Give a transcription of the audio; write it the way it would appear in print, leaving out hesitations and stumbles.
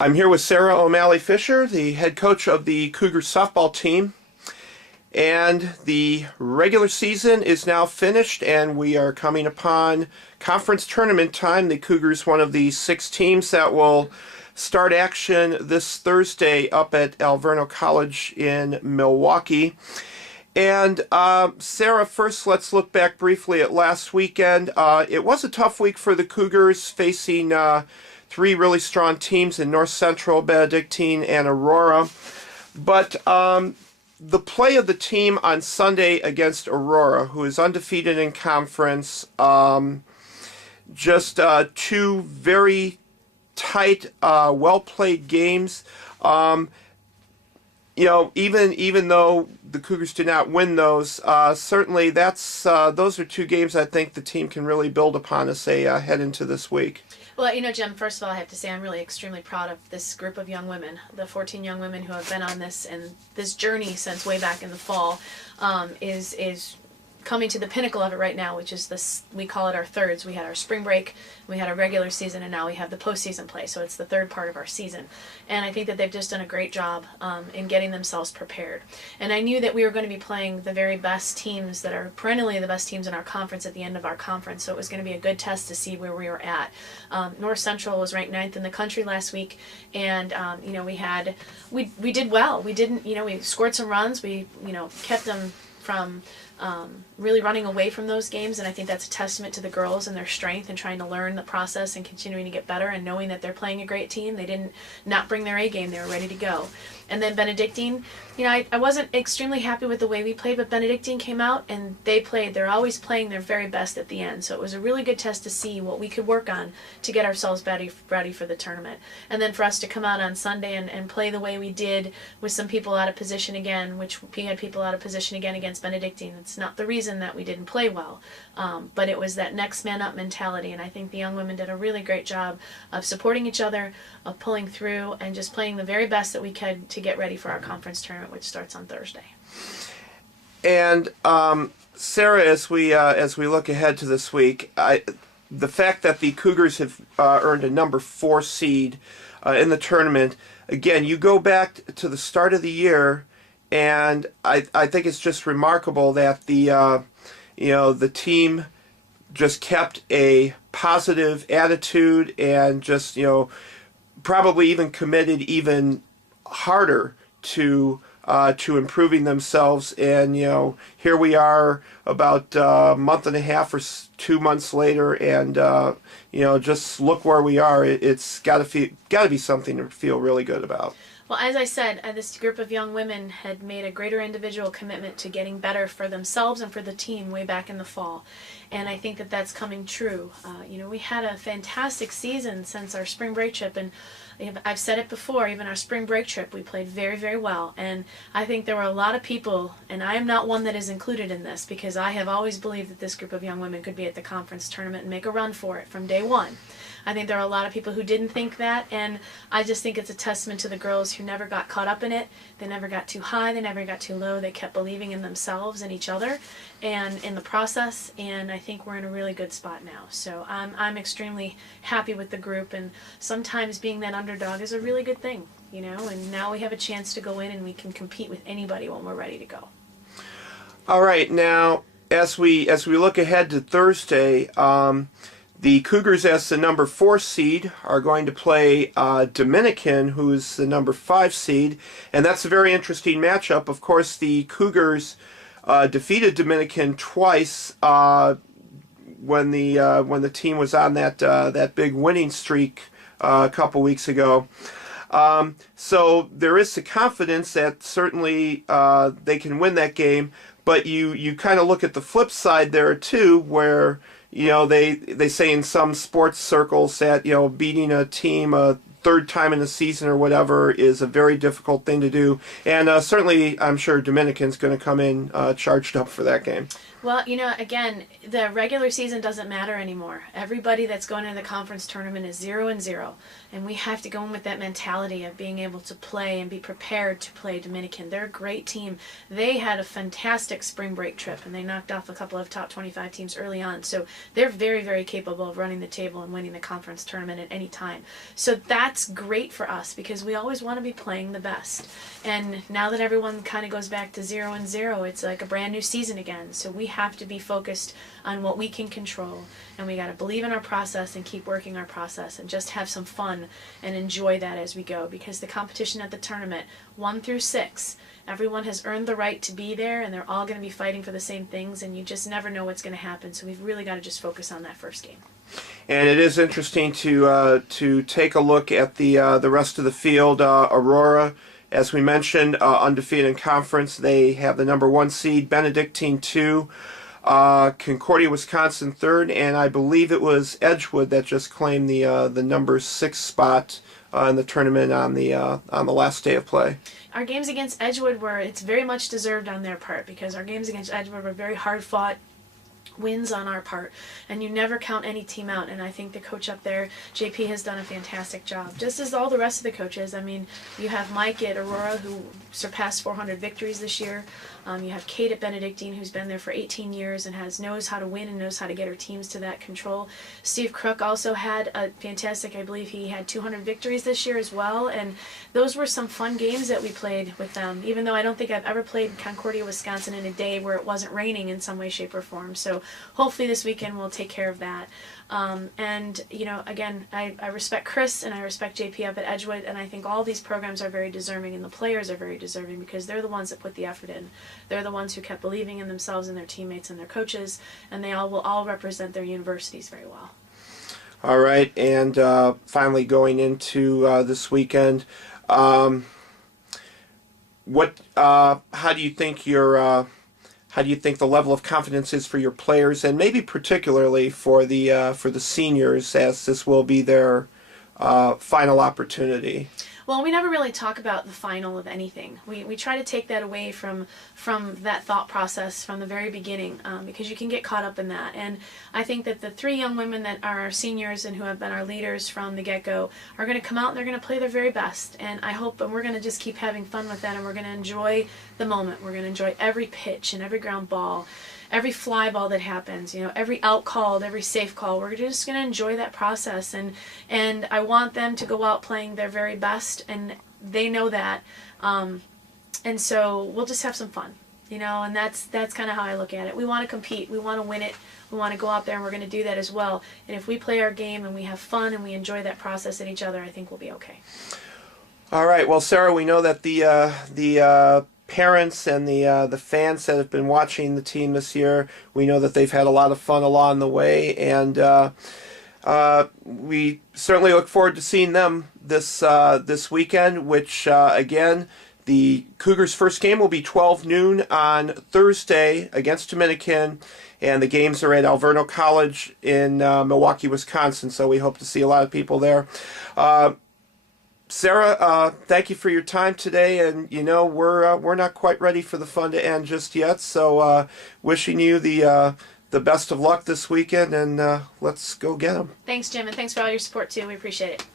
I'm here with Sarah O'Malley Fisher, the head coach of the Cougars softball team. And the regular season is now finished, and we are coming upon conference tournament time. The Cougars, one of the 6 teams that will start action this Thursday up at Alverno College in Milwaukee. And Sarah, first let's look back briefly at last weekend. It was a tough week for the Cougars, facing 3 really strong teams in North Central, Benedictine, and Aurora. But the play of the team on Sunday against Aurora, who is undefeated in conference, just 2 very tight, well-played games. Even though the Cougars did not win those, certainly those are 2 games I think the team can really build upon as they head into this week. Well, Jim, first of all, I have to say I'm really extremely proud of this group of young women, the 14 young women who have been on this journey since way back in the fall, is coming to the pinnacle of it right now, which is this, we call it our thirds. We had our spring break, we had our regular season, and now we have the postseason play. So it's the third part of our season. And I think that they've just done a great job in getting themselves prepared. And I knew that we were going to be playing the very best teams that are perennially the best teams in our conference at the end of our conference. So it was going to be a good test to see where we were at. North Central was ranked 9th in the country last week, and we did well. We scored some runs. We kept them from really running away from those games, and I think that's a testament to the girls and their strength and trying to learn the process and continuing to get better and knowing that they're playing a great team. They didn't not bring their A game. They were ready to go. And then Benedictine, I wasn't extremely happy with the way we played, but Benedictine came out and they played. They're always playing their very best at the end. So it was a really good test to see what we could work on to get ourselves ready for the tournament. And then for us to come out on Sunday and play the way we did with some people out of position again, which we had people out of position again against Benedictine. It's not the reason that we didn't play well, but it was that next man up mentality. And I think the young women did a really great job of supporting each other, of pulling through, and just playing the very best that we could to get ready for our conference tournament, which starts on Thursday. And Sarah, as we look ahead to this week, the fact that the Cougars have earned a number 4 seed in the tournament, again, you go back to the start of the year, and I think it's just remarkable that the team just kept a positive attitude and just probably even committed even harder to improving themselves. And here we are about a month and a half or 2 months later, and just look where we are. It's got to be something to feel really good about. Well, as I said, this group of young women had made a greater individual commitment to getting better for themselves and for the team way back in the fall. And I think that that's coming true. We had a fantastic season since our spring break trip, and I've said it before, even our spring break trip, we played very, very well. And I think there were a lot of people, and I am not one that is included in this, because I have always believed that this group of young women could be at the conference tournament and make a run for it from day one. I think there are a lot of people who didn't think that, and I just think it's a testament to the girls who never got caught up in it. They never got too high, they never got too low. They kept believing in themselves and each other and in the process, and I think we're in a really good spot now. So I'm extremely happy with the group, and sometimes being that underdog is a really good thing, and now we have a chance to go in and we can compete with anybody when we're ready to go. All right, now as we look ahead to Thursday, the Cougars, as the number 4 seed, are going to play Dominican, who's the number 5 seed, and that's a very interesting matchup. Of course, the Cougars defeated Dominican twice when the team was on that big winning streak a couple weeks ago. So there is the confidence that certainly they can win that game, but you kind of look at the flip side there too, where they say in some sports circles that beating a team a 3rd time in the season or whatever is a very difficult thing to do, and certainly I'm sure Dominican's going to come in charged up for that game. Well, again, the regular season doesn't matter anymore. Everybody that's going into the conference tournament is 0-0, and we have to go in with that mentality of being able to play and be prepared to play Dominican. They're a great team. They had a fantastic spring break trip, and they knocked off a couple of top 25 teams early on. So they're very, very capable of running the table and winning the conference tournament at any time. So that's great for us because we always want to be playing the best. And now that everyone kind of goes back to 0-0, it's like a brand new season again. So we have to be focused on what we can control, and we got to believe in our process and keep working our process and just have some fun and enjoy that as we go, because the competition at the tournament 1 through 6, everyone has earned the right to be there, and they're all going to be fighting for the same things, and you just never know what's going to happen. So we've really got to just focus on that first game. And it is interesting to take a look at the rest of the field. Aurora, as we mentioned, undefeated in conference. They have the number 1 seed, Benedictine 2, Concordia, Wisconsin 3rd, and I believe it was Edgewood that just claimed the number 6 spot in the tournament on the last day of play. Our games against Edgewood it's very much deserved on their part, because our games against Edgewood were very hard fought wins on our part, and you never count any team out. And I think the coach up there, JP, has done a fantastic job, just as all the rest of the coaches. I mean, you have Mike at Aurora, who surpassed 400 victories this year. You have Kate at Benedictine, who's been there for 18 years and knows how to win and knows how to get her teams to that control. Steve Crook also had a fantastic, I believe he had 200 victories this year as well, and those were some fun games that we played with them, even though I don't think I've ever played Concordia, Wisconsin in a day where it wasn't raining in some way, shape, or form. So hopefully this weekend we'll take care of that. And, again, I respect Chris and I respect JP up at Edgewood, and I think all these programs are very deserving, and the players are very deserving, because they're the ones that put the effort in. They're the ones who kept believing in themselves and their teammates and their coaches, and they will all represent their universities very well. All right, and finally going into this weekend, how do you think how do you think the level of confidence is for your players, and maybe particularly for the seniors, as this will be their final opportunity? Well, we never really talk about the final of anything. We try to take that away from that thought process from the very beginning, because you can get caught up in that. And I think that the 3 young women that are our seniors and who have been our leaders from the get-go are going to come out and they're going to play their very best. And I hope, and we're going to just keep having fun with that, and we're going to enjoy the moment. We're going to enjoy every pitch and every ground ball, every fly ball that happens, every out called, every safe call. We're just going to enjoy that process, and I want them to go out playing their very best, and they know that. And so we'll just have some fun, and that's kind of how I look at it. We want to compete. We want to win it. We want to go out there, and we're going to do that as well. And if we play our game and we have fun and we enjoy that process in each other, I think we'll be okay. All right. Well, Sarah, we know that the parents and the fans that have been watching the team this year, we know that they've had a lot of fun along the way, and we certainly look forward to seeing them this weekend, which again, the Cougars' first game will be 12 noon on Thursday against Dominican, and the games are at Alverno College in Milwaukee, Wisconsin, so we hope to see a lot of people there. Sarah, thank you for your time today, and we're not quite ready for the fun to end just yet, so wishing you the best of luck this weekend, and let's go get them. Thanks, Jim, and thanks for all your support too. We appreciate it.